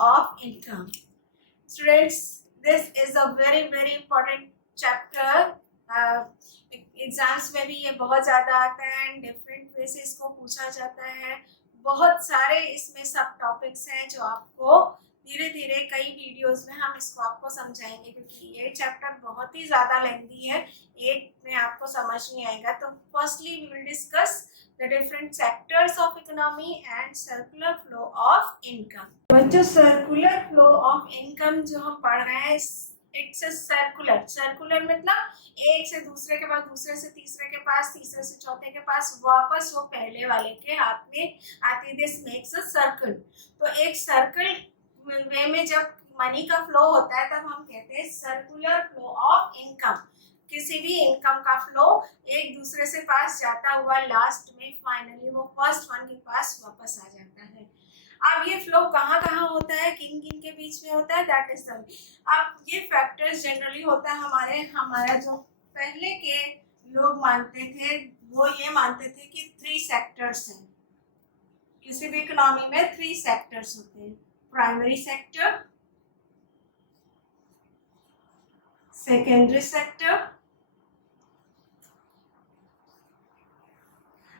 of income. Students, this is a very important chapter. Exams में भी ये बहुत ज़्यादा आता है एंड डिफरेंट वे से इसको पूछा जाता है. बहुत सारे इसमें सब टॉपिक्स हैं जो आपको धीरे धीरे कई वीडियोस में हम इसको आपको समझाएंगे, क्योंकि ये चैप्टर बहुत ही ज़्यादा लेंथी है, एक में आपको समझ नहीं आएगा. तो firstly we will discuss the different sectors of economy and circular flow of income. बच्चों, circular flow of income जो हम पढ़ रहे हैं, इट्स सर्कुलर मतलब एक से दूसरे के पास, दूसरे से तीसरे के पास, तीसरे से चौथे के पास, वापस वो पहले वाले के हाथ में आती. This makes a circle. तो एक सर्कल वे में जब मनी का फ्लो होता है तब हम कहते हैं सर्कुलर फ्लो ऑफ इनकम. किसी भी इनकम का फ्लो एक दूसरे से पास जाता हुआ लास्ट में फाइनली वो फर्स्ट वन के पास वापस आ जाता है. अब ये फ्लो कहाँ कहाँ होता है, किन किन के बीच में होता है, दैट इज द. अब ये फैक्टर्स जनरली होता है हमारा जो पहले के लोग मानते थे, वो ये मानते थे कि 3 सेक्टर्स हैं. किसी भी इकोनॉमी में 3 सेक्टर्स होते हैं. Primary sector, secondary sector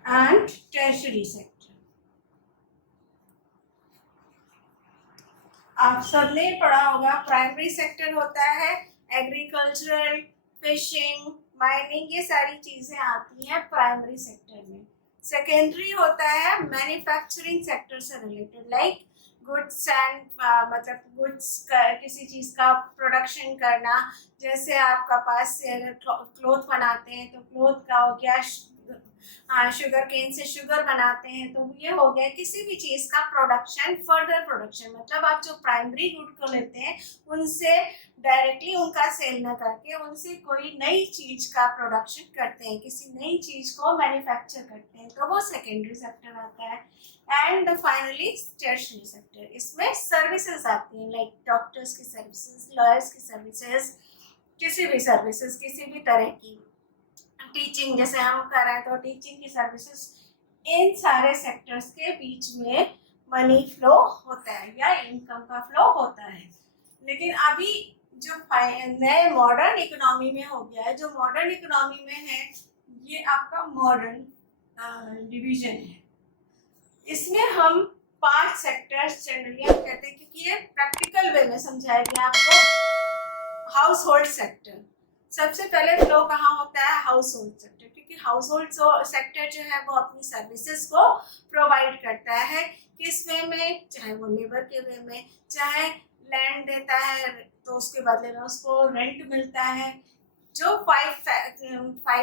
and tertiary sector. आप सबने पढ़ा होगा. प्राइमरी सेक्टर होता है एग्रीकल्चरल, फिशिंग, माइनिंग, ये सारी चीजें आती हैं प्राइमरी सेक्टर में. सेकेंडरी होता है मैन्युफैक्चरिंग सेक्टर से रिलेटेड, लाइक गुड्स एंड मतलब गुड्स किसी चीज का प्रोडक्शन करना. जैसे आपका पास क्लोथ बनाते हैं तो क्लोथ का हो गया, शुगर केन से शुगर बनाते हैं तो ये हो गया किसी भी चीज का प्रोडक्शन, फर्दर प्रोडक्शन. मतलब आप जो प्राइमरी गुड को लेते हैं उनसे डायरेक्टली उनका सेल न करके उनसे कोई नई चीज का प्रोडक्शन करते हैं, किसी नई चीज को मैन्युफैक्चर करते हैं, तो वो सेकेंडरी सेक्टर आता है. एंड फाइनली टर्शियरी सेक्टर, इसमें सर्विसेज आती हैं, लाइक डॉक्टर्स की सर्विसेज, लॉयर्स की सर्विसेज, किसी भी सर्विसेज, किसी भी तरह की टीचिंग जैसे हम कर रहे हैं तो टीचिंग की सर्विसेज. इन सारे सेक्टर्स के बीच में मनी फ्लो होता है या इनकम का फ्लो होता है. लेकिन अभी जो नए मॉडर्न इकोनॉमी में हो गया है, जो मॉडर्न इकोनॉमी में है, ये आपका मॉडर्न डिवीजन है. इसमें हम 5 सेक्टर्स जनरली हम कहते हैं, क्योंकि ये प्रैक्टिकल वे में समझाया गया आपको. हाउस होल्ड सेक्टर, सबसे पहले फ्लो कहाँ होता है, हाउस होल्ड सेक्टर, क्योंकि हाउस होल्ड सेक्टर जो है वो अपनी सर्विसेज को प्रोवाइड करता है. किस वे में, चाहे वो लेबर के वे में, चाहे लैंड देता है तो उसके बदले में उसको रेंट मिलता है. जो 5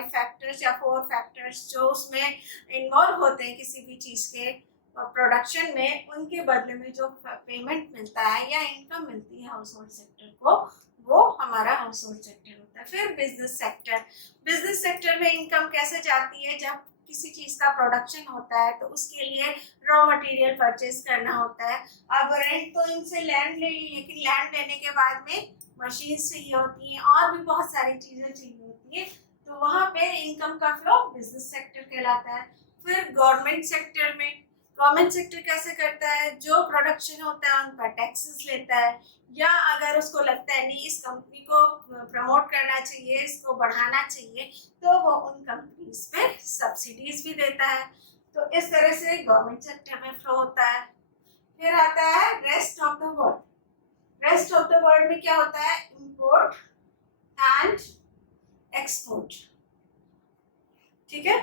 फैक्टर्स या 4 फैक्टर्स जो उसमें इन्वॉल्व होते हैं किसी भी चीज के प्रोडक्शन में, उनके बदले में जो पेमेंट मिलता है या इनकम मिलती है हाउस होल्ड सेक्टर को, वो हमारा हाउस होल्ड सेक्टर होता है. फिर बिजनेस सेक्टर. बिजनेस सेक्टर में इनकम कैसे जाती है, जब किसी चीज का प्रोडक्शन होता है तो उसके लिए रॉ मटेरियल परचेज करना होता है. अब रेंट तो इनसे लैंड ले ली, लेकिन लैंड लेने के बाद में मशीन चाहिए होती हैं और भी बहुत सारी चीजें चाहिए होती है, तो वहाँ पे इनकम का फ्लो बिजनेस सेक्टर कहलाता है. फिर गवर्नमेंट सेक्टर में, गवर्नमेंट सेक्टर कैसे करता है, जो प्रोडक्शन होता है उन पर टैक्सेस लेता है, या अगर उसको लगता है नहीं इस कंपनी को प्रमोट करना चाहिए, इसको बढ़ाना चाहिए, तो वो उन कंपनीज पे सब्सिडीज भी देता है. तो इस तरह से गवर्नमेंट सेक्टर में फ्लो होता है. फिर आता है rest of the world. Rest of the world में क्या होता है, इंपोर्ट एंड एक्सपोर्ट. ठीक है,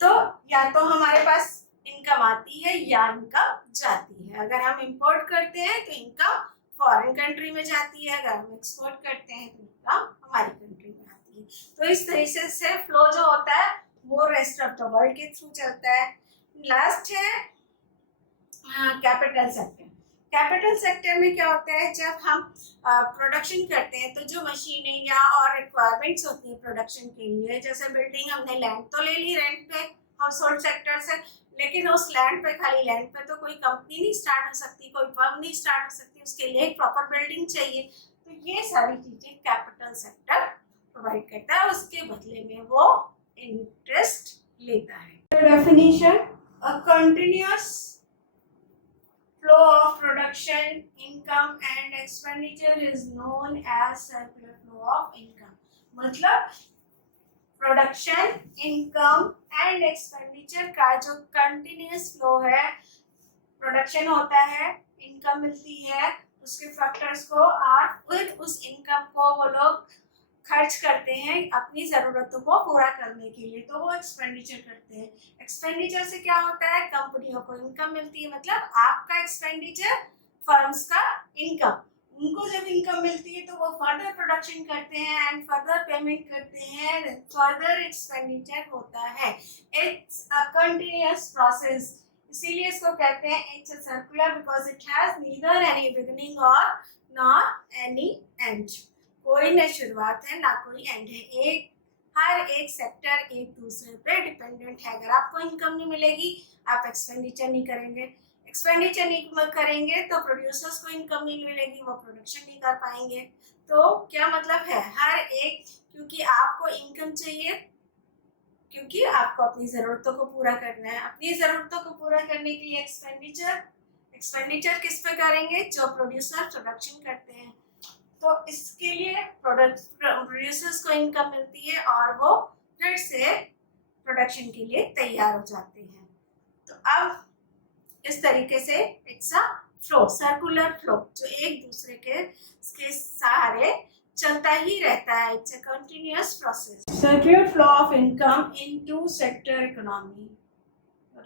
तो या तो हमारे पास इनकम आती है या इनकम जाती है. अगर हम इंपोर्ट करते हैं तो इनकम फॉरेन कंट्री में जाती है, अगर हम एक्सपोर्ट करते हैं तो इनकम हमारी कंट्री में आती है. तो इस तरीके से फ्लो जो होता है वो रेस्ट ऑफ द वर्ल्ड के थ्रू चलता है. लास्ट है कैपिटल सेक्टर. कैपिटल सेक्टर में क्या होता है, जब हम प्रोडक्शन करते हैं तो जो मशीनें या और रिक्वायरमेंट्स होती है प्रोडक्शन के लिए, जैसे बिल्डिंग हमने लैंड तो ले ली रेंट पे हाउस होल्ड सेक्टर से, लेकिन उस लैंड पे, खाली लैंड पे तो कोई कंपनी नहीं स्टार्ट हो सकती, कोई फर्म नहीं स्टार्ट हो सकती, उसके लिए एक प्रॉपर बिल्डिंग चाहिए. तो ये सारी चीजें कैपिटल सेक्टर प्रोवाइड करता है, उसके बदले में वो इंटरेस्ट लेता है. Definition, a continuous flow of production, income and expenditure is known as circular flow of income. मतलब प्रोडक्शन, इनकम एंड एक्सपेंडिचर का जो कंटिन्यूअस फ्लो है, प्रोडक्शन होता है, इनकम मिलती है उसके फैक्टर्स को, और फिर उस इनकम को वो लोग खर्च करते हैं अपनी ज़रूरतों को पूरा करने के लिए, तो वो एक्सपेंडिचर करते हैं। एक्सपेंडिचर से क्या होता है, कंपनियों को इनकम मिलती है, मतलब आपका एक्सपेंडिचर, फर्म्स का इनकम, उनको जब इनकम मिलती है तो वो फर्दर प्रोडक्शन करते हैं एंड फर्दर पेमेंट करते हैं, फर्दर एक्सपेंडिचर होता है। इट्स अ कंटिन्यूअस प्रोसेस, इसीलिए इसको कहते हैं it's a circular because it has neither any beginning और नॉट एनी एंड। कोई न शुरुआत है ना कोई एंड है, हर एक सेक्टर एक दूसरे पे डिपेंडेंट है। अगर आपको इनकम नहीं मिलेगी आप एक्सपेंडिचर नहीं करेंगे, एक्सपेंडिचर नहीं करेंगे तो प्रोड्यूसर्स को इनकम नहीं मिलेगी, वो प्रोडक्शन नहीं कर पाएंगे। तो क्या मतलब है, हर एक, क्योंकि आपको इनकम चाहिए, क्योंकि आपको अपनी ज़रूरतों को पूरा करना है, अपनी ज़रूरतों को पूरा करने के लिए एक्सपेंडिचर किस पे करेंगे, जो प्रोड्यूसर प्रोडक्शन करते हैं, तो इसके लिए प्रोड्यूसर्स को इनकम मिलती है और वो फिर से प्रोडक्शन के लिए तैयार हो जाते हैं। तो अब इस तरीके से it's a flow, circular flow, जो एक दूसरे के सहारे चलता ही रहता है। It's a continuous process. Circular flow of income in two sector economy.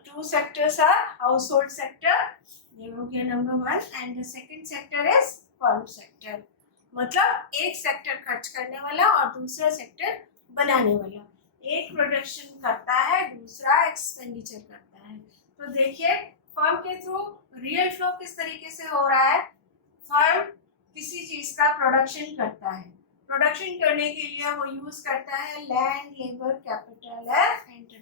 Two sectors are household sector, ये हो गया number 1, and the second sector is firm sector, मतलब एक सेक्टर खर्च करने वाला और दूसरा सेक्टर बनाने वाला। एक प्रोडक्शन करता है, दूसरा एक्सपेंडिचर करता है। तो देखिए फर्म के थ्रू रियल फ्लो किस तरीके से हो रहा है। फर्म किसी चीज का प्रोडक्शन करता है, प्रोडक्शन करने के लिए वो यूज करता है land, labour, capital and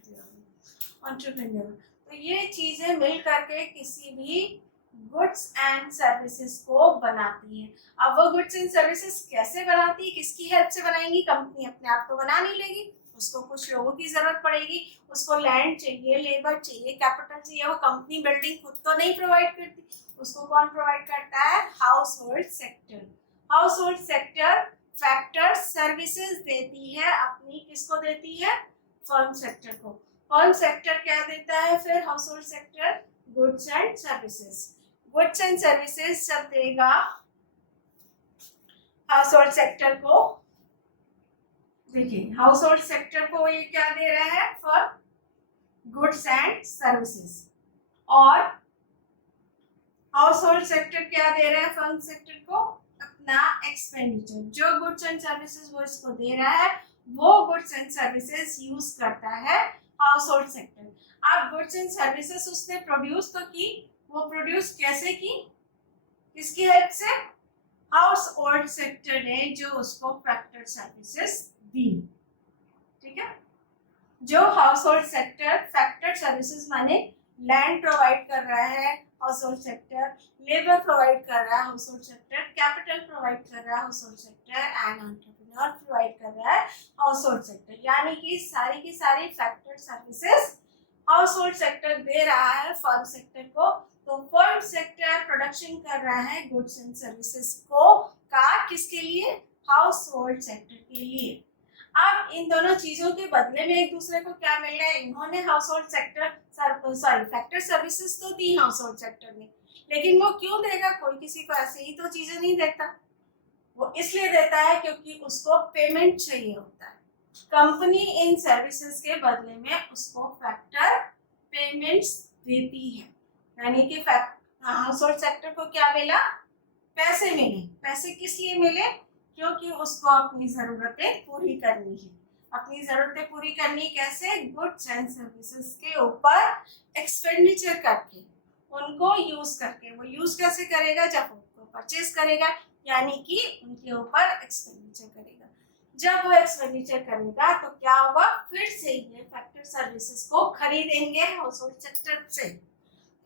entrepreneur. तो ये चीजें मिल करके किसी भी गुड्स एंड सर्विसेज को बनाती है। अब वो गुड्स एंड सर्विसेज कैसे बनाती है, किसकी हेल्प से बनाएंगी, कंपनी अपने आप तो बना नहीं लेगी, उसको कुछ लोगों की जरूरत पड़ेगी, उसको लैंड चाहिए, लेबर चाहिए, कैपिटल चाहिए, वो कंपनी बिल्डिंग खुद तो नहीं प्रोवाइड करती, उसको कौन प्रोवाइड करता है, house hold sector. House hold sector factor services देती है अपनी, किसको देती है, फर्म सेक्टर को। फर्म सेक्टर क्या देता है फिर house hold sector, goods and services. Goods and services सब देगा हाउस होल्ड सेक्टर को। देखिए हाउस होल्ड सेक्टर को ये क्या दे रहा है, फॉर गुड्स एंड सर्विसेज, और हाउस होल्ड सेक्टर क्या दे रहा है फर्म सेक्टर को, अपना एक्सपेंडिचर। जो गुड्स एंड सर्विसेज वो इसको दे रहा है, वो गुड्स एंड सर्विसेज यूज करता है हाउस होल्ड सेक्टर। अब गुड्स एंड सर्विसेज उसने प्रोड्यूस तो की, वो प्रोड्यूस कैसे की, किसकी हेल्प से, हाउस होल्ड सेक्टर ने जो उसको फैक्टर सर्विसेज दी। ठीक है, जो house hold sector factor services माने लैंड प्रोवाइड कर रहा है house hold sector, labour provide कर रहा है house hold sector, capital provide कर रहा है house hold sector and entrepreneur provide कर रहा है हाउस होल्ड सेक्टर। यानी कि सारी की सारी factor services household sector दे रहा है फर्म सेक्टर को। तो फर्म सेक्टर प्रोडक्शन कर रहा है गुड्स एंड सर्विसेज को, का किसके लिए, हाउस होल्ड सेक्टर के लिए। अब इन दोनों चीजों के बदले में एक दूसरे को क्या मिल रहा है, इन्होंने house hold sector factor services तो दी हाउस होल्ड सेक्टर ने, लेकिन वो क्यों देगा, कोई किसी को ऐसे ही तो चीजें नहीं देता, वो इसलिए देता है क्योंकि उसको पेमेंट चाहिए होता है। कंपनी इन सर्विसेज के बदले में उसको फैक्टर पेमेंट्स देती है, यानी कि हाउस होल्ड सेक्टर को क्या मिला, पैसे मिले। पैसे किस लिए मिले, क्योंकि उसको अपनी ज़रूरतें पूरी करनी है। अपनी ज़रूरतें पूरी करनी कैसे, गुड्स एंड सर्विसेज के ऊपर एक्सपेंडिचर करके, उनको यूज करके। वो यूज कैसे करेगा, जब उनको परचेज करेगा, यानी कि उनके ऊपर एक्सपेंडिचर करेगा। जब वो एक्सपेंडिचर करेगा तो क्या होगा, फिर से ये फैक्टर सर्विसेज को खरीदेंगे हाउस होल्ड सेक्टर से,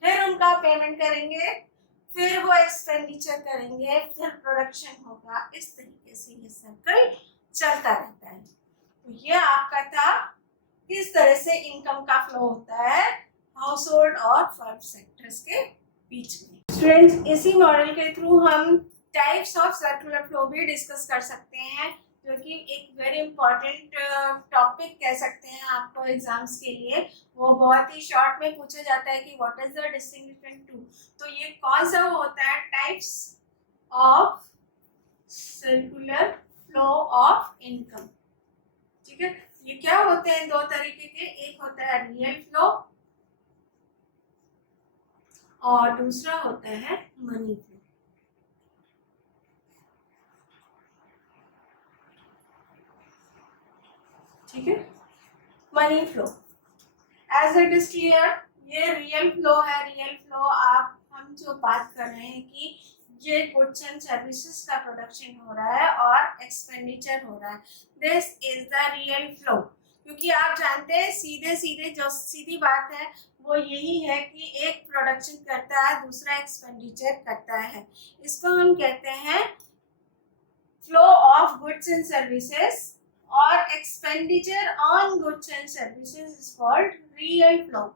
फिर उनका पेमेंट करेंगे, फिर वो एक्सपेंडिचर करेंगे, फिर प्रोडक्शन होगा। इस तरीके से ये सर्कल चलता रहता है। तो ये आपका था किस तरह से इनकम का फ्लो होता है हाउस होल्ड और फर्म सेक्टर्स के बीच में। स्टूडेंट्स, इसी मॉडल के थ्रू हम टाइप्स ऑफ सर्कुलर फ्लो भी डिस्कस कर सकते हैं, जो कि एक वेरी इंपॉर्टेंट टॉपिक कह सकते हैं आपको एग्जाम्स के लिए। वो बहुत ही शॉर्ट में पूछा जाता है कि what is the distinction to. तो ये कौन सा होता है? Types of circular flow of income. ठीक है, ये क्या होते हैं? दो तरीके के, एक होता है रियल फ्लो और दूसरा होता है मनी फ्लो। ठीक है, money flow as it is clear. ये रियल फ्लो है। रियल फ्लो हम जो बात कर रहे हैं कि ये गुड्स एंड सर्विसेज का प्रोडक्शन हो रहा है और एक्सपेंडिचर हो रहा है, this is the real flow. क्योंकि आप जानते हैं सीधे सीधे जो सीधी बात है वो यही है कि एक प्रोडक्शन करता है, दूसरा एक्सपेंडिचर करता है। इसको हम कहते हैं flow of goods and services, और expenditure on goods and services is called real flow.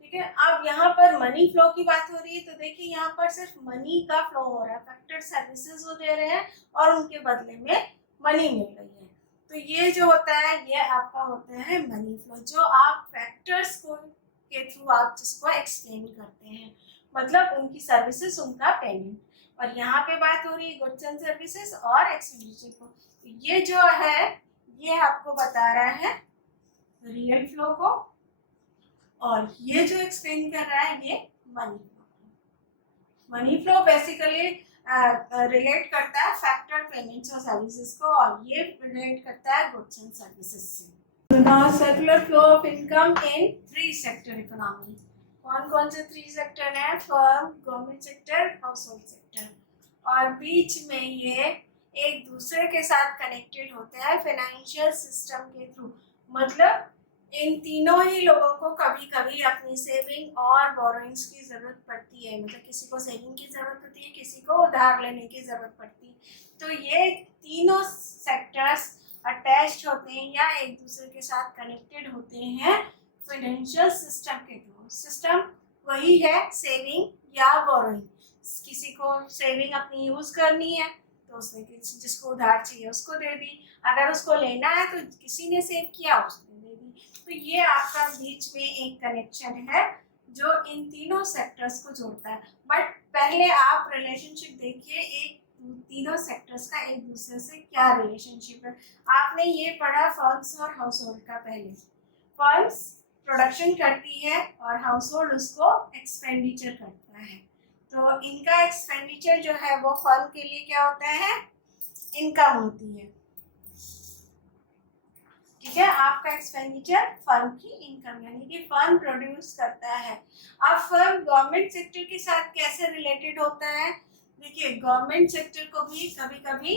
ठीक है, अब यहाँ पर मनी फ्लो की बात हो रही है, तो देखिए यहाँ पर सिर्फ मनी का फ्लो हो रहा है, फैक्टर सर्विसेज वो दे रहे हैं और उनके बदले में मनी मिल रही है। तो ये जो होता है ये आपका होता है मनी फ्लो, जो आप फैक्टर्स को के थ्रू आप जिसको एक्सप्लेन करते हैं, मतलब उनकी सर्विसेज, उनका पेमेंट। और यहाँ पे बात हो रही है गुड्स एंड सर्विसेज और एक्सपेंडिचर को। तो ये जो है ये आपको बता रहा है रियल फ्लो को, और ये जो एक्सप्लेन कर रहा है ये money flow. Money flow basically relate करता है फैक्टर पेमेंट्स और सर्विसेज को, और ये रिलेट करता है गुड्स एंड सर्विसेज से। Now circular flow of income in three sector economy. कौन कौन से थ्री सेक्टर है? Firm, government sector, house hold sector. और बीच में ये एक दूसरे के साथ कनेक्टेड होते हैं फाइनेंशियल सिस्टम के थ्रू। मतलब इन तीनों ही लोगों को कभी कभी अपनी सेविंग और बोरोइंग्स की जरूरत पड़ती है। मतलब किसी को सेविंग की जरूरत होती है, किसी को उधार लेने की जरूरत पड़ती है। तो ये तीनों सेक्टर्स अटैच्ड होते हैं या एक दूसरे के साथ कनेक्टेड होते हैं फाइनेंशियल सिस्टम के थ्रू। सिस्टम वही है सेविंग या बोरोइंग। किसी को सेविंग अपनी यूज करनी है तो उसने जिसको उधार चाहिए उसको दे दी, अगर उसको लेना है तो किसी ने सेव किया उसने दे दी। तो ये आपका बीच में एक कनेक्शन है जो इन तीनों सेक्टर्स को जोड़ता है। बट पहले आप रिलेशनशिप देखिए एक तीनों सेक्टर्स का एक दूसरे से क्या रिलेशनशिप है। आपने ये पढ़ा फर्म्स और हाउस होल्ड का। पहले फर्म्स प्रोडक्शन करती है और हाउस होल्ड उसको एक्सपेंडिचर करता है। तो इनका एक्सपेंडिचर जो है वो फर्म के लिए क्या होता है? इनकम होती है। ठीक है, आपका एक्सपेंडिचर फर्म की इनकम, यानी कि फर्म प्रोड्यूस करता है। अब फर्म गवर्नमेंट सेक्टर के साथ कैसे रिलेटेड होता है? देखिए गवर्नमेंट सेक्टर को भी कभी कभी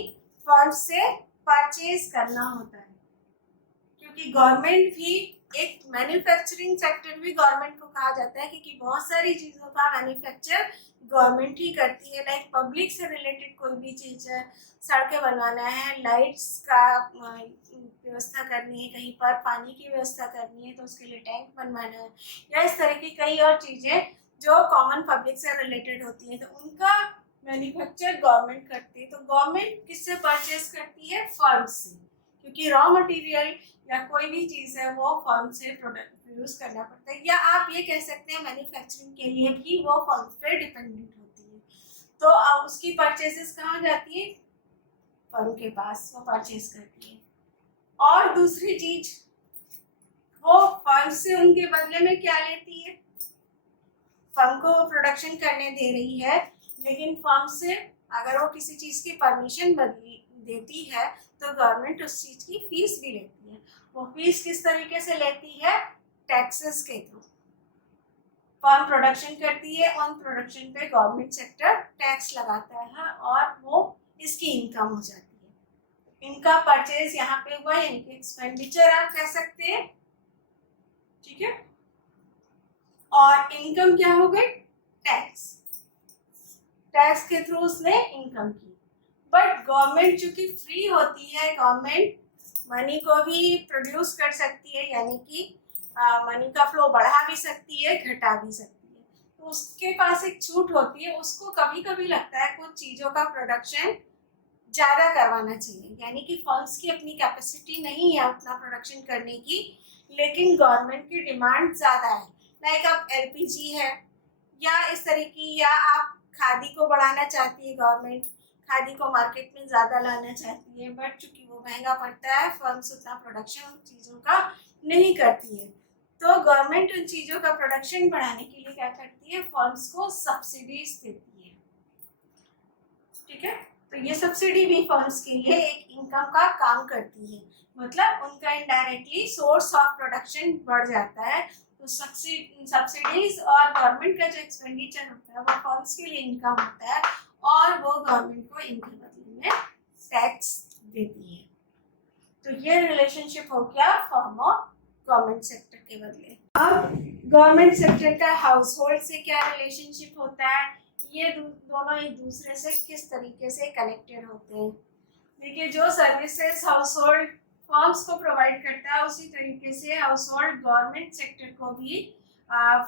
फर्म से परचेज करना होता है, क्योंकि गवर्नमेंट भी एक मैन्युफैक्चरिंग सेक्टर भी गवर्नमेंट को कहा जाता है, क्योंकि बहुत सारी चीज़ों का मैन्युफैक्चर गवर्नमेंट ही करती है। लाइक पब्लिक से रिलेटेड कोई भी चीज़ है, सड़कें बनवाना है, लाइट्स का व्यवस्था करनी है, कहीं पर पानी की व्यवस्था करनी है तो उसके लिए टैंक बनवाना है, या इस तरह की कई और चीज़ें जो कॉमन पब्लिक से रिलेटेड होती हैं, तो उनका मैन्युफैक्चर गवर्नमेंट करती है। तो गवर्नमेंट किससे परचेज करती है? फर्म से, क्योंकि रॉ मटेरियल या कोई भी चीज़ है वो फर्म से प्रोड्यूस करना पड़ता है, या आप ये कह सकते हैं मैन्युफैक्चरिंग के लिए भी वो फर्म पे डिपेंडेंट होती है। तो अब उसकी परचेजेस कहाँ जाती है? फर्म के पास, वो परचेज करती है। और दूसरी चीज, वो फर्म से उनके बदले में क्या लेती है? फर्म को प्रोडक्शन करने दे रही है, लेकिन फर्म से अगर वो किसी चीज की परमिशन देती है तो गवर्नमेंट उस चीज की फीस भी लेती है। वो फीस किस तरीके से लेती है? टैक्सेस के थ्रू। फर्म प्रोडक्शन करती है, ऑन प्रोडक्शन पे गवर्नमेंट सेक्टर टैक्स लगाता है और वो इसकी इनकम हो जाती है। इनका परचेज यहाँ पे हुआ, इनके एक्सपेंडिचर आप कह सकते हैं। ठीक है, और इनकम क्या हो गई? टैक्स। टैक्स के थ्रू उसने इनकम की। बट गवर्नमेंट चूंकि फ्री होती है, गवर्नमेंट मनी को भी प्रोड्यूस कर सकती है, यानी कि मनी का फ्लो बढ़ा भी सकती है, घटा भी सकती है। तो उसके पास एक छूट होती है, उसको कभी कभी लगता है कुछ चीज़ों का प्रोडक्शन ज़्यादा करवाना चाहिए, यानी कि फर्म्स की अपनी कैपेसिटी नहीं है उतना प्रोडक्शन करने की, लेकिन गवर्नमेंट की डिमांड ज़्यादा है। लाइक अब एलपीजी है या इस तरह की, या आप खादी को बढ़ाना चाहती है गवर्नमेंट, खादी को मार्केट में ज़्यादा लाना चाहती है, बट चूंकि वो महंगा पड़ता है, फर्म्स उतना प्रोडक्शन उन चीज़ों का नहीं करती है, तो गवर्नमेंट उन चीज़ों का प्रोडक्शन बढ़ाने के लिए क्या करती है, फर्म्स को सब्सिडीज देती है। ठीक है, तो ये सब्सिडी भी फर्म्स के लिए एक इनकम का काम करती है, मतलब उनका इनडायरेक्टली सोर्स ऑफ प्रोडक्शन बढ़ जाता है। तो सब्सिडीज और गवर्नमेंट का जो एक्सपेंडिचर होता है वो फर्म्स के लिए इनकम होता है, और वो गवर्नमेंट को इनके बदले में टैक्स देती है। तो ये रिलेशनशिप हो गया फर्म और गवर्नमेंट सेक्टर के बदले। अब गवर्नमेंट सेक्टर का हाउस होल्ड से क्या रिलेशनशिप होता है, ये दोनों एक दूसरे से किस तरीके से कनेक्टेड होते हैं। देखिए, जो सर्विसेज हाउस होल्ड फर्म्स को प्रोवाइड करता है, उसी तरीके से हाउस होल्ड गवर्नमेंट सेक्टर को भी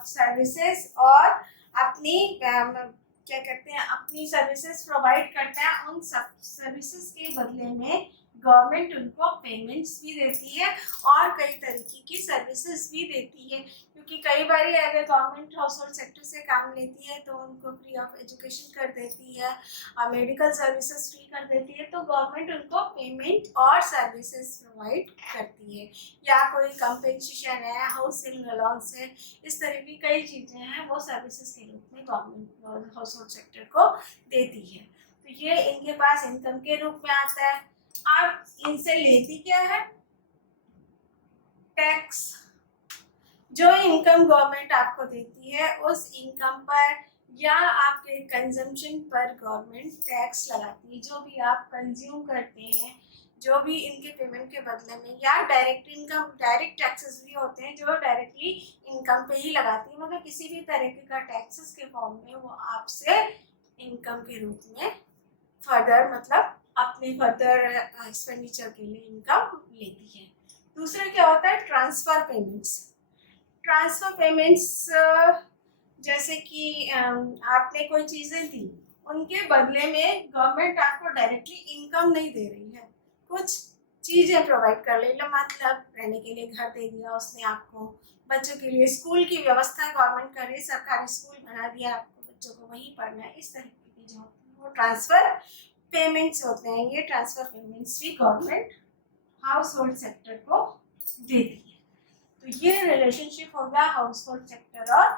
सर्विसेज और अपनी क्या कहते हैं, अपनी सर्विसेज प्रोवाइड करता है। उन सब सर्विसेज के बदले में गवर्नमेंट उनको पेमेंट्स भी देती है और कई तरीके की सर्विसेज भी देती है, क्योंकि कई बार अगर गवर्नमेंट हाउस होल्ड सेक्टर से काम लेती है तो उनको फ्री ऑफ एजुकेशन कर देती है और मेडिकल सर्विसेज फ्री कर देती है, तो गवर्नमेंट उनको पेमेंट और सर्विसेज प्रोवाइड करती है, या कोई कंपेंसेशन है, हाउसिंग अलाउंस है, इस तरह की कई चीज़ें हैं वो सर्विसेज के रूप में गवर्नमेंट हाउस होल्ड सेक्टर को देती है। तो ये इनके पास इनकम के रूप में आता है। अब इनसे लेती क्या है, टैक्स। जो इनकम गवर्नमेंट आपको देती है उस इनकम पर या आपके कंजम्पशन पर गवर्नमेंट टैक्स लगाती है। जो भी आप कंज्यूम करते हैं, जो भी इनके पेमेंट के बदले में, या डायरेक्ट इनकम, डायरेक्ट टैक्सेस भी होते हैं जो डायरेक्टली इनकम पे ही लगाती है, मतलब किसी भी तरह का टैक्सेस के फॉर्म में वो आपसे इनकम के रूप में फर्दर, मतलब अपने फर्दर एक्सपेंडिचर के लिए इनकम लेती है। दूसरा क्या होता है, ट्रांसफर पेमेंट्स। ट्रांसफर पेमेंट्स जैसे कि आपने कोई चीज़ें दी, उनके बदले में गवर्नमेंट आपको डायरेक्टली इनकम नहीं दे रही है, कुछ चीज़ें प्रोवाइड कर ले, मतलब रहने के लिए घर दे दिया उसने आपको, बच्चों के लिए स्कूल की व्यवस्था गवर्नमेंट कर रही है, सरकारी स्कूल बना दिया, आपको बच्चों को वहीं पढ़ना है, इस तरीके की जो वो ट्रांसफर पेमेंट्स होते हैं। ये ट्रांसफर पेमेंट्स भी गवर्नमेंट हाउस होल्ड सेक्टर को देती है। तो ये रिलेशनशिप होगा हाउस होल्ड सेक्टर और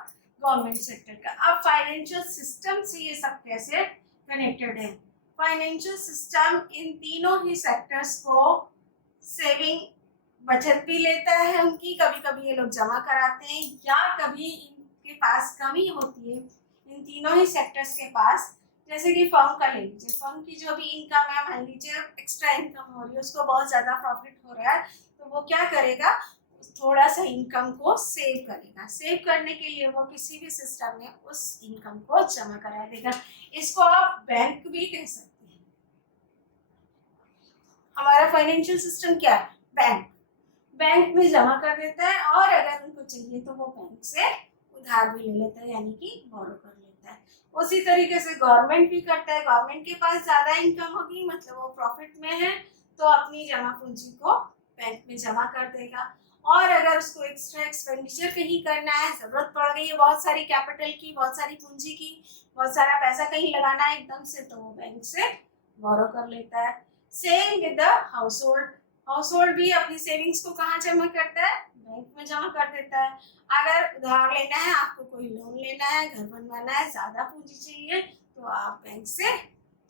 गवर्नमेंट सेक्टर का। अब फाइनेंशियल सिस्टम से ये सब कैसे कनेक्टेड है। फाइनेंशियल सिस्टम इन तीनों ही सेक्टर्स को सेविंग, बचत भी लेता है उनकी, कभी कभी ये लोग जमा कराते हैं, या कभी इनके पास कमी होती है इन तीनों ही सेक्टर्स के पास। जैसे कि फर्म का ले लीजिए, फर्म की जो भी इनकम है, मान लीजिए एक्स्ट्रा इनकम हो रही है, उसको बहुत ज़्यादा प्रॉफिट हो रहा है, तो वो क्या करेगा, थोड़ा सा इनकम को सेव करेगा। सेव करने के लिए वो किसी भी सिस्टम में उस इनकम को जमा करा देगा। इसको आप बैंक भी कह सकते हैं। हमारा फाइनेंशियल सिस्टम क्या है, बैंक। बैंक में जमा कर देता है, और अगर उनको चाहिए तो वो बैंक से उधार भी ले लेता है, यानी कि बोरो कर लेता है। उसी तरीके से गवर्नमेंट भी करता है। गवर्नमेंट के पास ज़्यादा इनकम होगी, मतलब वो प्रॉफिट में है, तो अपनी जमा पूंजी को बैंक में जमा कर देगा। और अगर उसको एक्स्ट्रा एक्सपेंडिचर कहीं करना है, ज़रूरत पड़ गई है बहुत सारी कैपिटल की, बहुत सारी पूंजी की, बहुत सारा पैसा कहीं लगाना है एकदम से, तो वो बैंक से बोरो कर लेता है। Same with the house hold. House hold भी अपनी सेविंग्स को कहाँ जमा करता है, बैंक में जमा कर देता है। अगर उधार लेना है, आपको कोई लोन लेना है, घर बनवाना है, ज़्यादा पूंजी चाहिए, तो आप बैंक से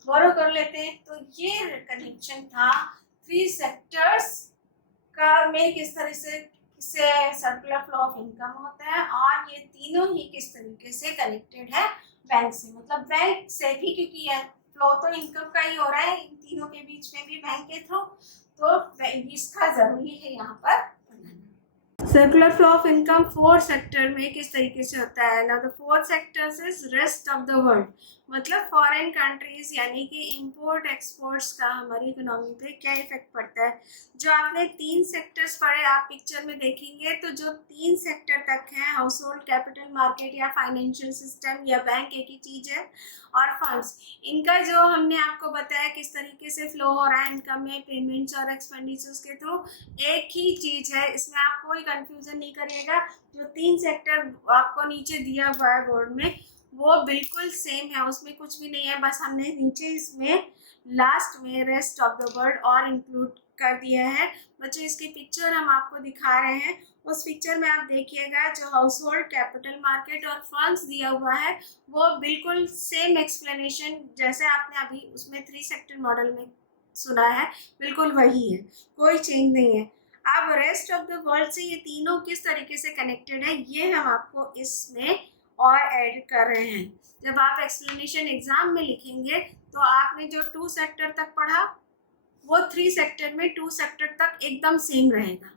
बोरो कर लेते हैं। तो ये कनेक्शन था थ्री सेक्टर्स का में किस तरह से सर्कुलर फ्लो ऑफ इनकम होता है, और ये तीनों ही किस तरीके से कनेक्टेड है बैंक से। मतलब बैंक से भी, क्योंकि फ्लो तो इनकम का ही हो रहा है इन तीनों के बीच में भी बैंक के थ्रू, तो इसका जरूरी है यहाँ पर बनाना। Circular flow of income fourth sector में किस तरीके से होता है। Now the fourth sector is rest of the world. मतलब फॉरेन कंट्रीज यानी कि इंपोर्ट एक्सपोर्ट्स का हमारी इकोनॉमी पे क्या इफेक्ट पड़ता है। जो आपने 3 सेक्टर्स पढ़े, आप पिक्चर में देखेंगे तो जो 3 सेक्टर तक हैं, हाउस होल्ड, कैपिटल मार्केट या फाइनेंशियल सिस्टम या बैंक एक ही चीज है, और फंड्स, इनका जो हमने आपको बताया किस तरीके से फ्लो हो रहा है इनकम में, पेमेंट्स और एक्सपेंडिचर्स के थ्रू, एक ही चीज है, इसमें आप कोई कंफ्यूजन नहीं करिएगा। जो 3 सेक्टर आपको नीचे दिया हुआ है बोर्ड में वो बिल्कुल सेम है, उसमें कुछ भी नहीं है, बस हमने नीचे इसमें लास्ट में रेस्ट ऑफ द वर्ल्ड और इंक्लूड कर दिया है। बच्चों इसकी पिक्चर हम आपको दिखा रहे हैं, उस पिक्चर में आप देखिएगा जो हाउस होल्ड, कैपिटल मार्केट और फंड्स दिया हुआ है वो बिल्कुल सेम एक्सप्लेनेशन जैसे आपने अभी उसमें 3 सेक्टर मॉडल में सुना है, बिल्कुल वही है, कोई चेंज नहीं है। अब रेस्ट ऑफ द वर्ल्ड से ये तीनों किस तरीके से कनेक्टेड है ये हम आपको इसमें और ऐड कर रहे हैं। जब आप एक्सप्लेनेशन एग्जाम में लिखेंगे तो आपने जो 2 सेक्टर तक पढ़ा वो 3 सेक्टर में 2 सेक्टर तक एकदम सेम रहेगा।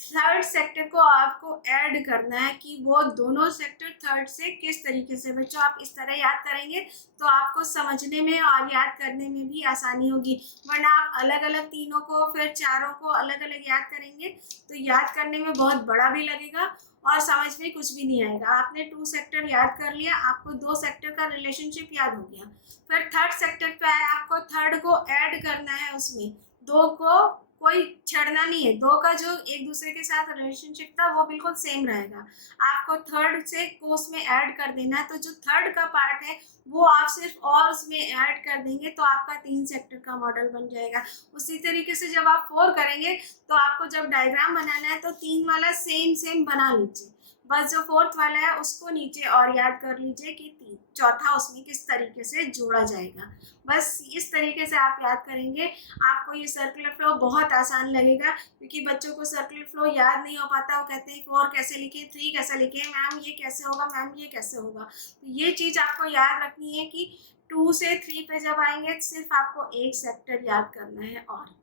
थर्ड सेक्टर को आपको ऐड करना है कि वो दोनों सेक्टर थर्ड से किस तरीके से, बच्चों आप इस तरह याद करेंगे तो आपको समझने में और याद करने में भी आसानी होगी, वरना आप अलग अलग तीनों को फिर चारों को अलग अलग याद करेंगे तो याद करने में बहुत बड़ा भी लगेगा और समझ में कुछ भी नहीं आएगा। आपने 2 सेक्टर याद कर लिया, आपको 2 सेक्टर का रिलेशनशिप याद हो गया, फिर थर्ड सेक्टर पे आए, आपको थर्ड को ऐड करना है, उसमें 2 को कोई छड़ना नहीं है, 2 का जो एक दूसरे के साथ रिलेशनशिप था वो बिल्कुल सेम रहेगा, आपको थर्ड से को उसमें ऐड कर देना है। तो जो थर्ड का पार्ट है वो आप सिर्फ और उसमें ऐड कर देंगे तो आपका 3 सेक्टर का मॉडल बन जाएगा। उसी तरीके से जब आप 4 करेंगे तो आपको जब डायग्राम बनाना है तो 3 वाला सेम सेम बना लीजिए, बस जो 4th वाला है उसको नीचे और याद कर लीजिए कि चौथा उसमें किस तरीके से जोड़ा जाएगा। बस इस तरीके से आप याद करेंगे, आपको ये सर्कुलर फ्लो बहुत आसान लगेगा, क्योंकि बच्चों को सर्कुलर फ्लो याद नहीं हो पाता, वो कहते हैं 4 कैसे लिखे, 3 कैसे लिखे, मैम ये कैसे होगा, मैम ये कैसे होगा। तो ये चीज़ आपको याद रखनी है कि 2 से 3 पे जब आएंगे सिर्फ आपको एक सेक्टर याद करना है, और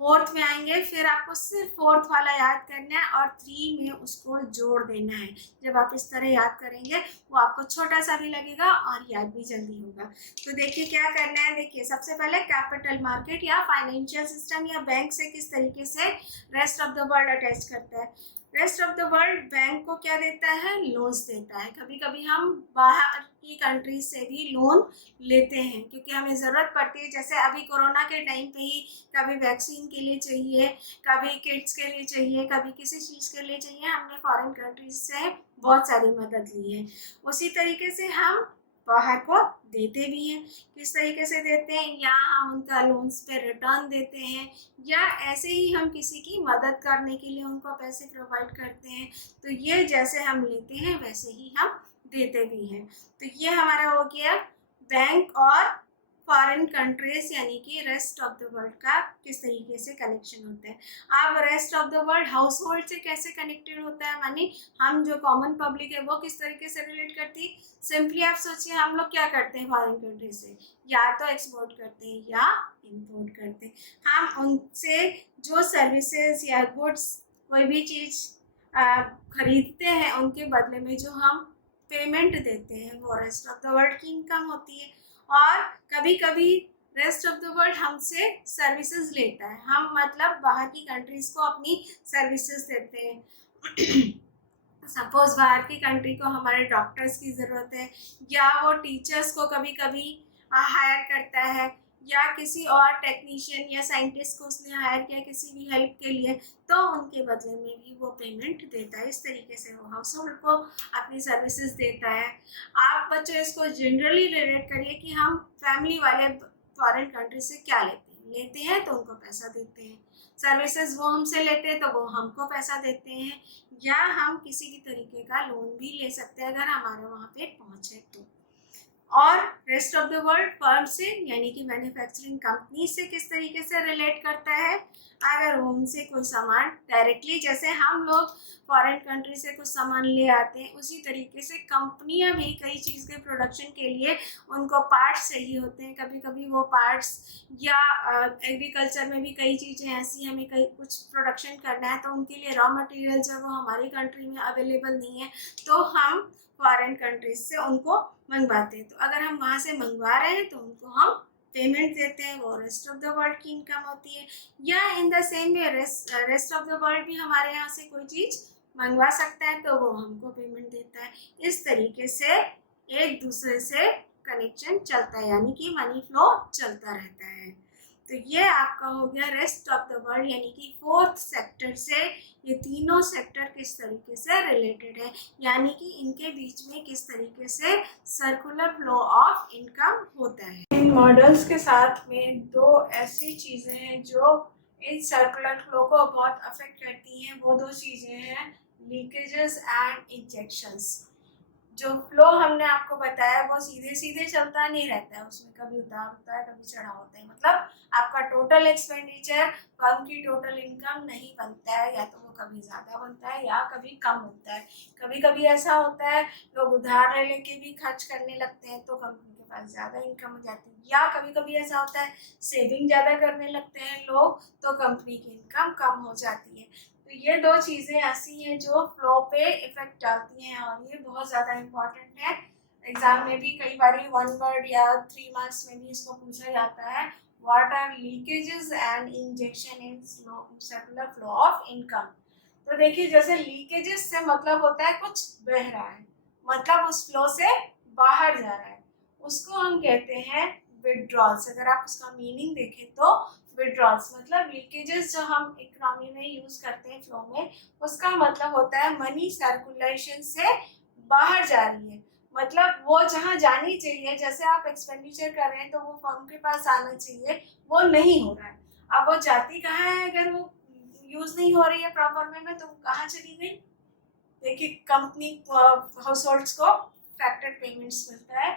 4th में आएंगे फिर आपको सिर्फ 4th वाला याद करना है और 3 में उसको जोड़ देना है। जब आप इस तरह याद करेंगे वो आपको छोटा सा भी लगेगा और याद भी जल्दी होगा। तो देखिए क्या करना है, देखिए सबसे पहले कैपिटल मार्केट या फाइनेंशियल सिस्टम या बैंक से किस तरीके से rest of the world attach करता है। Rest of the world bank को क्या देता है, लोन्स देता है। कभी कभी हम बाहर की कंट्रीज से भी लोन लेते हैं क्योंकि हमें ज़रूरत पड़ती है, जैसे अभी कोरोना के टाइम पे ही कभी वैक्सीन के लिए चाहिए, कभी किट्स के लिए चाहिए, कभी किसी चीज़ के लिए चाहिए, हमने फॉरेन कंट्रीज से बहुत सारी मदद ली है। उसी तरीके से हम बाहर को देते भी हैं। किस तरीके से देते हैं, या हम उनका लोन्स पे रिटर्न देते हैं, या ऐसे ही हम किसी की मदद करने के लिए उनको पैसे प्रोवाइड करते हैं। तो ये जैसे हम लेते हैं वैसे ही हम देते भी हैं। तो ये हमारा हो गया बैंक और फॉरेन कंट्रीज यानी कि रेस्ट ऑफ द वर्ल्ड का किस तरीके से कनेक्शन होता है। अब rest of the world house hold से कैसे कनेक्टेड होता है, मानी हम जो कॉमन पब्लिक है वो किस तरीके से रिलेट करती है। सिंपली आप सोचिए, हम लोग क्या करते हैं फॉरेन कंट्री से, या तो एक्सपोर्ट करते हैं या इंपोर्ट करते हैं। हम उनसे जो सर्विसेज या गुड्स कोई भी चीज़ खरीदते हैं उनके बदले में जो हम पेमेंट देते हैं वो रेस्ट ऑफ द वर्ल्ड की इनकम होती है। और कभी कभी रेस्ट ऑफ द वर्ल्ड हमसे सर्विसेज लेता है, हम मतलब बाहर की कंट्रीज को अपनी सर्विसेज देते हैं। सपोज बाहर की कंट्री को हमारे डॉक्टर्स की ज़रूरत है, या वो टीचर्स को कभी कभी हायर करता है, या किसी और टेक्नीशियन या साइंटिस्ट को उसने हायर किया किसी भी हेल्प के लिए, तो उनके बदले में भी वो पेमेंट देता है। इस तरीके से वो हाउस होल्ड को अपनी सर्विसेज देता है। आप बच्चों इसको जनरली रिलेट करिए कि हम फैमिली वाले फॉरेन कंट्री से क्या लेते हैं तो उनको पैसा देते हैं, सर्विसेज वो हमसे लेते हैं तो वो हमको पैसा देते हैं, या हम किसी भी तरीके का लोन भी ले सकते हैं अगर हमारे वहाँ पे पहुँच है तो। और rest of the world firm से यानी कि मैन्युफैक्चरिंग कंपनी से किस तरीके से रिलेट करता है, अगर उनसे कोई सामान डायरेक्टली, जैसे हम लोग फॉरेन कंट्री से कुछ सामान ले आते हैं, उसी तरीके से कंपनियां भी कई चीज़ के प्रोडक्शन के लिए उनको पार्ट्स चाहिए होते हैं। कभी कभी वो पार्ट्स, या एग्रीकल्चर में भी कई चीज़ें ऐसी हमें कई कुछ प्रोडक्शन करना है तो उनके लिए रॉ मटेरियल जब वो हमारी कंट्री में अवेलेबल नहीं है तो हम फॉरेन कंट्रीज से उनको मंगवाते हैं। तो अगर हम वहाँ से मंगवा रहे हैं तो उनको हम पेमेंट देते हैं, वो रेस्ट ऑफ द वर्ल्ड की इनकम होती है। या in the same way rest of the world भी हमारे यहाँ से कोई चीज़ मंगवा सकता है तो वो हमको पेमेंट देता है। इस तरीके से एक दूसरे से कनेक्शन चलता है, यानी कि मनी फ्लो चलता रहता है। तो ये आपका हो गया रेस्ट ऑफ द वर्ल्ड, यानी कि फोर्थ सेक्टर से ये तीनों सेक्टर किस तरीके से रिलेटेड है, यानी कि इनके बीच में किस तरीके से सर्कुलर फ्लो ऑफ इनकम होता है। इन मॉडल्स के साथ में दो ऐसी चीज़ें हैं जो इन सर्कुलर फ्लो को बहुत अफेक्ट करती हैं। वो दो चीज़ें हैं लीकेजेस एंड इंजेक्शंस। जो फ्लो हमने आपको बताया वो सीधे सीधे चलता नहीं रहता है, उसमें कभी उतार होता है, कभी चढ़ाव होता है। मतलब आपका टोटल एक्सपेंडिचर फर्म की टोटल इनकम नहीं बनता है, या तो वो कभी ज़्यादा बनता है या कभी कम बनता है। कभी कभी ऐसा होता है लोग उधार ले लेके भी खर्च करने लगते हैं तो कंपनी के पास ज़्यादा इनकम हो जाती है, या कभी कभी ऐसा होता है सेविंग ज़्यादा करने लगते हैं लोग तो कंपनी की इनकम कम हो जाती है। तो ये दो चीज़ें ऐसी हैं जो फ्लो पे इफेक्ट डालती हैं और ये बहुत ज़्यादा इम्पोर्टेंट है। एग्जाम में भी कई बार 1 वर्ड या 3 मार्क्स में भी इसको पूछा जाता है, what are leakages and injection in circular flow of income. तो देखिए जैसे लीकेजेस से मतलब होता है कुछ बह रहा है, मतलब उस फ्लो से बाहर जा रहा है, उसको हम कहते हैं विड्रॉल्स। अगर आप उसका मीनिंग देखें तो विड्रॉल्स मतलब लीकेजेस जो हम इकोनॉमी में यूज करते हैं फ्लो में, उसका मतलब होता है मनी सर्कुलेशन से बाहर जा रही है। मतलब वो जहाँ जानी चाहिए, जैसे आप एक्सपेंडिचर कर रहे हैं तो वो फर्म के पास आना चाहिए, वो नहीं हो रहा है। अब वो जाती कहाँ है, अगर वो यूज नहीं हो रही है प्रॉपर वे में तो कहाँ चली गई। देखिए कंपनी हाउस होल्ड्स को फैक्टर्ड पेमेंट्स मिलता है,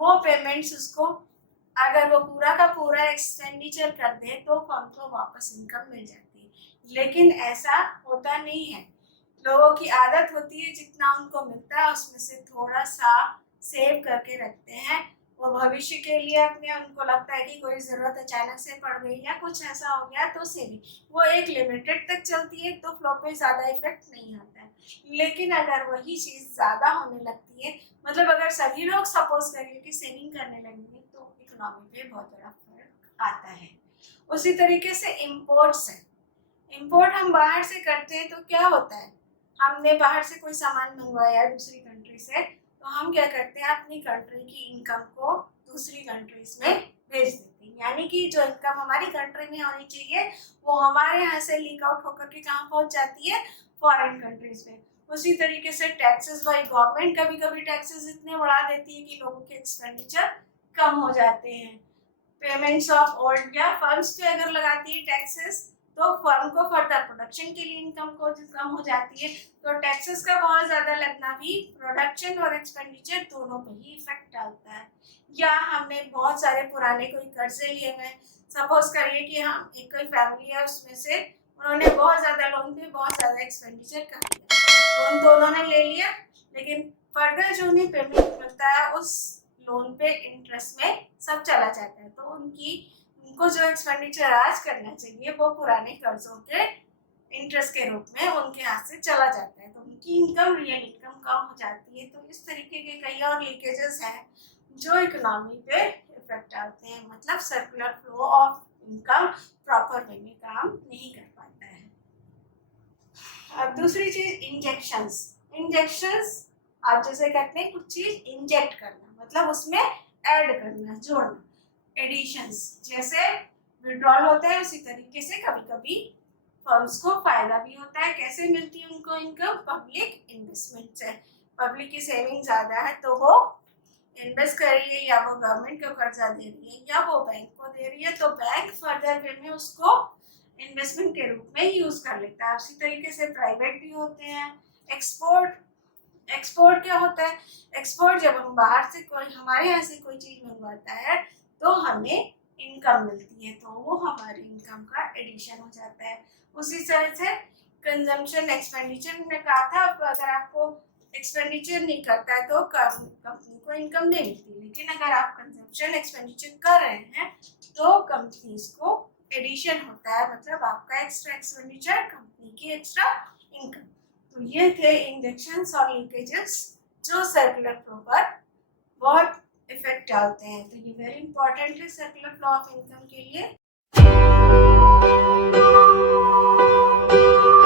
वो पेमेंट्स उसको अगर वो पूरा का पूरा एक्सपेंडिचर कर दे तो फर्म को वापस इनकम मिल जाती है। लेकिन ऐसा होता नहीं है, लोगों की आदत होती है जितना उनको मिलता है उसमें से थोड़ा सा सेव करके रखते हैं। वो भविष्य के लिए अपने, उनको लगता है कि कोई ज़रूरत अचानक से पड़ गई या कुछ ऐसा हो गया तो सेविंग, वो एक लिमिटेड तक चलती है तो फ्लो पे ज़्यादा इफेक्ट नहीं आता है। लेकिन अगर वही चीज़ ज़्यादा होने लगती है, मतलब अगर सभी लोग सपोज करिए कि सेविंग करने लगेंगे तो इकोनॉमी पे बहुत बड़ा फर्क आता है। उसी तरीके से इम्पोर्ट्स है, इम्पोर्ट हम बाहर से करते हैं तो क्या होता है, हमने बाहर से कोई सामान मंगवाया दूसरी कंट्री से तो हम क्या करते हैं अपनी कंट्री की इनकम को दूसरी कंट्रीज में भेज देते हैं, यानी कि जो इनकम हमारी कंट्री में होनी चाहिए वो हमारे यहाँ से लीक आउट होकर के कहाँ पहुँच जाती है, फॉरेन कंट्रीज में। उसी तरीके से टैक्सेस बाई गवर्नमेंट कभी कभी टैक्सेस इतने बढ़ा देती है कि लोगों के एक्सपेंडिचर कम हो जाते हैं। पेमेंट्स ऑफ ओल्ड या फर्म्स पे अगर लगाती है टैक्सेस तो फर्म को फर्दर प्रोडक्शन के लिए इनकम को कम हो जाती है। तो टैक्सेस का बहुत ज़्यादा लगना भी प्रोडक्शन और एक्सपेंडिचर दोनों पे ही इफेक्ट डालता है। या हमने बहुत सारे पुराने कोई कर्जे लिए हुए, सपोज करिए कि हम एक कोई फैमिली है उसमें से उन्होंने बहुत ज़्यादा लोन पे बहुत ज़्यादा एक्सपेंडिचर कर दिया, लोन तो उन्होंने ले लिया लेकिन फर्दर जो उन्हें पेमेंट मिलता है उस लोन पे इंटरेस्ट में सब चला जाता है, तो उनको जो एक्सपेंडिचर आज करना चाहिए वो पुराने कर्जों के इंटरेस्ट के रूप में उनके हाथ से चला जाता है, तो उनकी इनकम, रियल इनकम कम हो जाती है। तो इस तरीके के कई और लीकेजेस हैं जो इकोनॉमी पे इफेक्ट डालते हैं, मतलब circular flow of income proper way में काम नहीं कर पाता है। अब दूसरी चीज इंजेक्शंस। इंजेक्शंस आप जैसे कहते हैं कुछ चीज इंजेक्ट करना, मतलब उसमें ऐड करना, जोड़ना, एडिशंस। जैसे विड्रॉल होता है उसी तरीके से कभी कभी फर्म्स को फायदा भी होता है। कैसे मिलती है उनको इनकम, पब्लिक इन्वेस्टमेंट से। पब्लिक की सेविंग ज्यादा है तो वो इन्वेस्ट कर रही है, या वो गवर्नमेंट को कर्जा दे रही है या वो बैंक को दे रही है, तो बैंक फर्दर वे में उसको इन्वेस्टमेंट के रूप में यूज कर लेता है। उसी तरीके से प्राइवेट भी होते हैं। एक्सपोर्ट क्या होता है, एक्सपोर्ट जब हम बाहर से कोई, हमारे यहाँ से कोई चीज मंगवाता है तो हमें इनकम मिलती है, तो वो हमारी इनकम का एडिशन हो जाता है। उसी तरह से कंजम्पशन एक्सपेंडिचर मैंने कहा था, अगर आपको एक्सपेंडिचर नहीं करता है तो कंपनी को इनकम नहीं मिलती, लेकिन अगर आप कंजम्पशन एक्सपेंडिचर कर रहे हैं तो कंपनीज को एडिशन होता है, मतलब आपका एक्स्ट्रा एक्सपेंडिचर कंपनी की एक्स्ट्रा इनकम। तो ये थे इंजेक्शंस और लीकेजेस जो सर्कुलर फ्लो पर बहुत इफेक्ट डालते हैं। तो ये वेरी इंपॉर्टेंट है सर्कुलर फ्लो ऑफ इनकम के लिए।